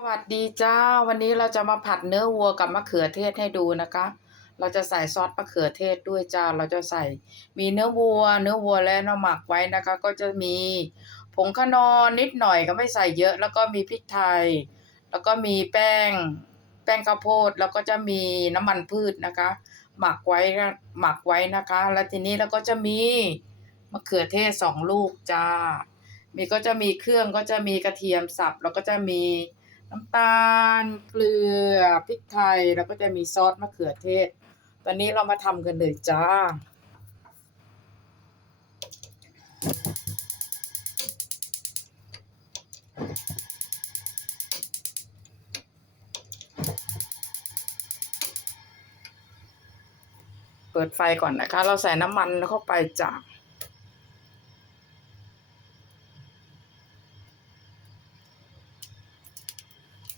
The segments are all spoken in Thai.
สวัสดีจ้า วันนี้เราจะมาผัดเนื้อวัวกับมะเขือเทศให้ดูนะคะ เราจะใส่ซอสมะเขือเทศด้วยจ้า เราจะใส่มีเนื้อวัว เนื้อวัวแล้วเราหมักไว้นะคะ ก็จะมีผงขนอนนิดหน่อยก็ไม่ใส่เยอะ แล้วก็มีพริกไทย แล้วก็มีแป้ง แป้งข้าวโพด แล้วก็จะมีน้ำมันพืชนะคะ หมักไว้หมักไว้นะคะ แล้วทีนี้เราก็จะมีมะเขือเทศสองลูกจ้า มีก็จะมีเครื่องก็จะมีกระเทียมสับ แล้วก็จะมี น้ำตาล เกลือพริกไทย แล้วก็จะมีซอสมะเขือเทศ ตอนนี้เรามาทำกันเลยจ้า เปิดไฟก่อนนะคะ เราใส่น้ำมันเข้าไปจ้ะ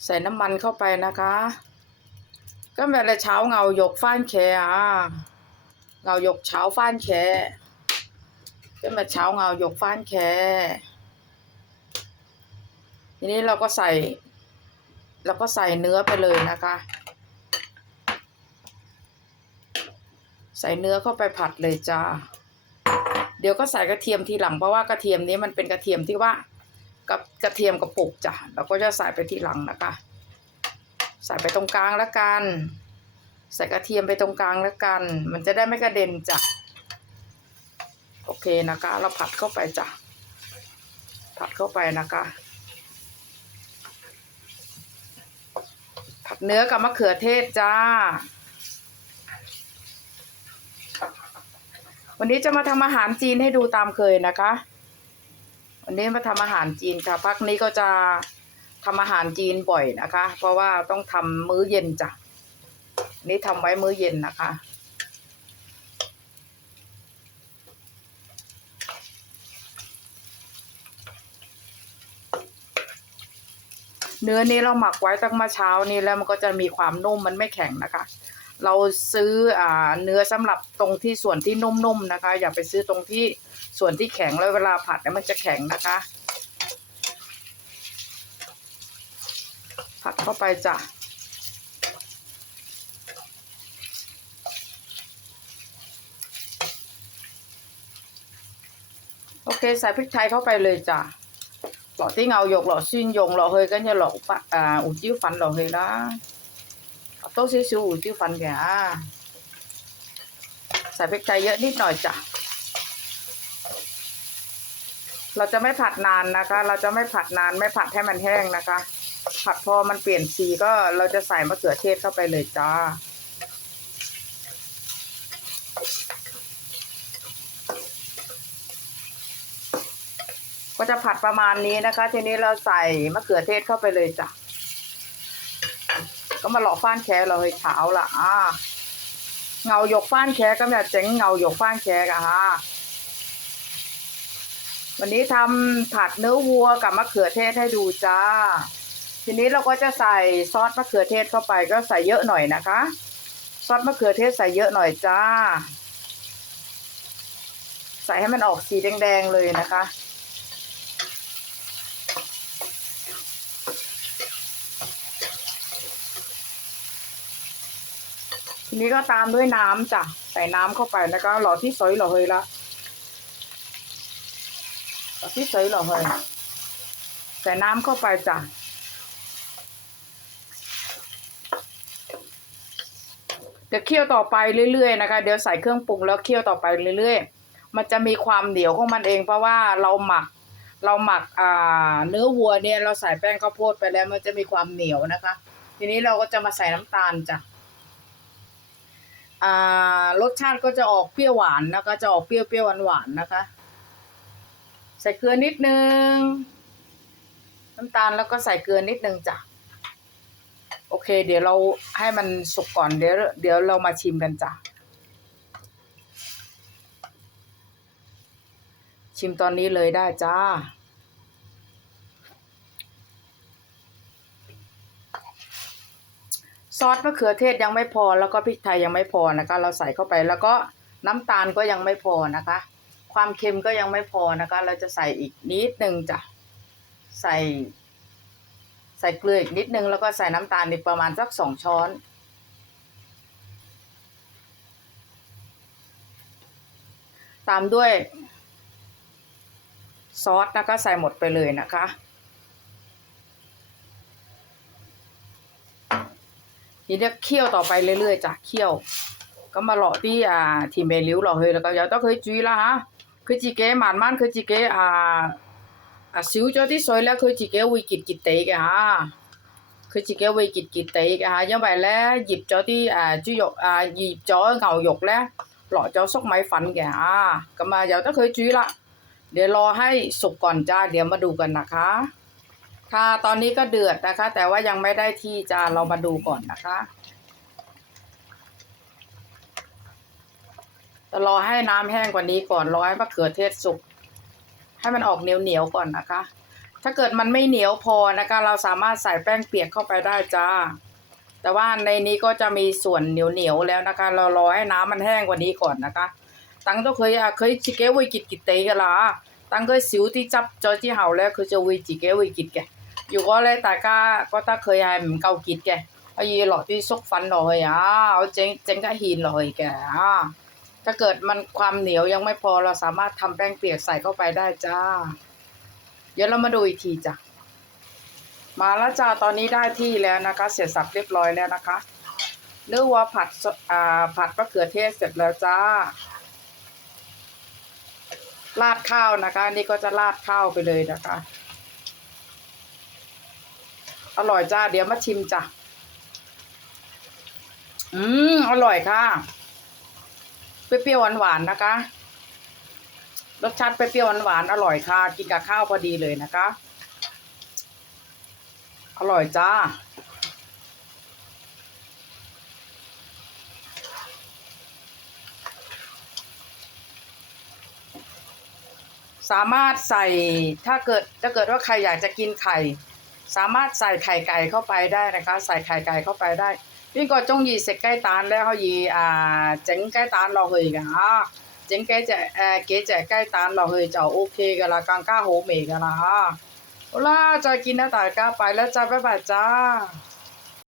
ใส่น้ำมันเข้าไปนะคะก็แบบเช้าเงาหยกฟ้านแขอะเงาหยกเช้าฟ้านแขก็แบบเช้าเงาหยกฟ้านแขทีนี้เราก็ใส่เราก็ใส่เนื้อไปเลยนะคะ ใส่เนื้อเข้าไปผัดเลยจ้าเดี๋ยวก็ใส่กระเทียมทีหลังเพราะว่ากระเทียมนี้มันเป็นกระเทียมที่ว่า กับกระเทียมกระปุกจ้ะเราก็จะใส่ไปทีหลังนะคะ ใส่ไปตรงกลางแล้วกัน ใส่กระเทียมไปตรงกลางแล้วกัน มันจะได้ไม่กระเด็นจ้ะโอเคนะคะ เราผัดเข้าไปจ้ะผัดเข้าไปนะคะ ผัดเนื้อกับมะเขือเทศจ้าวันนี้จะมาทำอาหารจีนให้ดูตามเคยนะคะ วันนี้มาทำอาหารจีนค่ะพักนี้ก็จะทำอาหารจีนบ่อยนะคะ เพราะว่าต้องทำมื้อเย็นจ้ะนนี้ทำไว้มื้อเย็นนะคะ เนื้อนี้เราหมักไว้ตั้งมาเช้านี้แล้วมันก็จะมีความนุ่มมันไม่แข็งนะคะ เราซื้ออ่าเนื้อสำหรับตรงที่ส่วนที่นุ่มๆนะคะ อย่าไปซื้อตรงที่ส่วนที่แข็งแล้วเวลาผัดเนี่ยมันจะแข็งนะคะ ผัดเข้าไปจ้ะโอเคใส่พริกไทยเข้าไปเลยจ้ะหล่อที่เงาหยกหล่อซินยงหล่อเฮยก็จะหล่อปอ่าอูจิ้วฟันหล่อเฮยละ ต๊ะซิซิวอูจิ้วฟันแกอะใส่พริกไทยเยอะนิดหน่อยจ้ะ เราจะไม่ผัดนานนะคะ เราจะไม่ผัดนานไม่ผัดให้มันแห้งนะคะ ผัดพอมันเปลี่ยนสีก็เราจะใส่มะเขือเทศเข้าไปเลยจ้าก็จะผัดประมาณนี้นะคะ ทีนี้เราใส่มะเขือเทศเข้าไปเลยจ้ะ ก็มาหลอกฟ้านแคเราเลยเช้าละอ่าเงาหยกฟ้านแคก็แบบเจ๋งเงาหยกฟ้านแคกะฮะวันนี้ทำผัดเนื้อวัวกับมะเขือเทศให้ดูจ้า ทีนี้เราก็จะใส่ซอสมะเขือเทศเข้าไปก็ใส่เยอะหน่อยนะคะ ซอสมะเขือเทศใส่เยอะหน่อยจ้า ใส่ให้มันออกสีแดงๆเลยนะคะ ทีนี้ก็ตามด้วยน้ำจ้ะ ใส่น้ำเข้าไปแล้วก็หล่อที่สวยหล่อเฮยละหล่อที่ใส่หรอเฮยใส่น้ำเข้าไปจ้ะเดี๋ยวเคี่ยวต่อไปเรื่อยๆนะคะ เดี๋ยวใส่เครื่องปรุงแล้วเคี่ยวต่อไปเรื่อยๆ มันจะมีความเหนียวของมันเองเพราะว่าเราหมักเราหมักอ่าเนื้อวัวเนี่ยเราใส่แป้งข้าวโพดไปแล้วมันจะมีความเหนียวนะคะ ทีนี้เราก็จะมาใส่น้ำตาลจ้ะ รสชาติก็จะออกเปรี้ยวหวานนะคะ จะออกเปรี้ยวเปรี้ยวหวานหวานๆนะคะ ใส่เกลือนิดนึง น้ำตาลแล้วก็ใส่เกลือนิดนึงจ้ะ โอเค เดี๋ยวเราให้มันสุกก่อนเดี๋ยวเดี๋ยวเรามาชิมกันจ้ะ ชิมตอนนี้เลยได้จ้า ซอสมะเขือเทศยังไม่พอแล้วก็พริกไทยยังไม่พอนะคะ เราใส่เข้าไปแล้วก็น้ำตาลก็ยังไม่พอนะคะ ความเค็มก็ยังไม่พอนะคะ เราจะใส่อีกนิดนึงจ้ะใส่ ใส่เกลืออีกนิดนึงแล้วก็ใส่น้ำตาลอีกประมาณสักสองช้อนตามด้วยซอสนะคะใส่หมดไปเลยนะคะ ทีเดียวเคี่ยวต่อไปเรื่อยๆจ้ะเคี่ยว ก็มาหล่อที่อ่าที่เมลิวหล่อเฮยแล้วก็ยาวต้องเคยจุยละฮะคือจีเก๋หมานมันคือจีเก๋อ่าอ่าสิวจอที่ซอยแล้วคือจีเก๋วิกิตกิตเตกฮะคือจีเก๋วิกิตกิตเตกฮะยังไปแล้วหยิบจอที่อ่าจุยกอ่าหยิบจอเหงาหยกแล้วหล่อจอซอกไม้ฝันแกฮะก็มายาวต้องเคยจุยละเดี๋ยวรอให้สุกก่อนจ้าเดี๋ยวมาดูกันนะคะ ค่ะ ตอนนี้ก็เดือดนะคะ แต่ว่ายังไม่ได้ที่จะเรามาดูก่อนนะคะจะรอให้น้ำแห้งกว่านี้ก่อนรอให้มะเขือเทศสุก ให้มันออกเหนียวเหนียวก่อนนะคะ ถ้าเกิดมันไม่เหนียวพอนะคะ เราสามารถใส่แป้งเปียกเข้าไปได้จ้า แต่ว่าในนี้ก็จะมีส่วนเหนียวเหนียวแล้วนะคะ เรารอให้น้ำมันแห้งกว่านี้ก่อนนะคะ ตั้งตัวเคยอะเคยจิเกวิกิตกิตเตกันละตั้งเคยสิวที่จับจอยที่เห่าแล้วเคยจะวิจิเกวิกิตแก 果咧大家觉得佢系唔够结嘅可以落啲粟粉落去啊我整整一芡落去嘅啊 ถ้าเกิดมันความเหนียวยังไม่พอเราสามารถทำแป้งเปียกใส่เข้าไปได้จ้า เดี๋ยวเรามาดูอีกทีจ้ะ มาแล้วจ้าตอนนี้ได้ที่แล้วนะคะ เสร็จสับเรียบร้อยแล้วนะคะ เนื้อวัวผัดสอ่าผัดมะเขือเทศเสร็จแล้วจ้า ราดข้าวนะคะ นี่ก็จะราดข้าวไปเลยนะคะ อร่อยจ้า เดี๋ยวมาชิมจ้ะ อืม อร่อยค่ะ เปรี้ยวหวานๆนะคะ รสชาติเปรี้ยวหวานๆอร่อยค่ะ กินกับข้าวพอดีเลยนะคะ อร่อยจ้า สามารถใส่ถ้าเกิดถ้าเกิดว่าใครอยากจะกินไข่ สามารถใส่ไข่ไก่เข้าไปได้นะคะ ใส่ไข่ไก่เข้าไปได้นี่ก็จงยีเสกไก่ตานแล้วเขายีอ่าเจ๋งไก่ตานเราเคยกันอะเจ๋งไก่จะเออเก๋จะไก่ตานเราเคยจะโอเคกันละกังก้าโหเมกันละฮะโอ้ล่ะจะกินหน้ตาก้าไปแล้วจ้าบ๊ายบายจ้า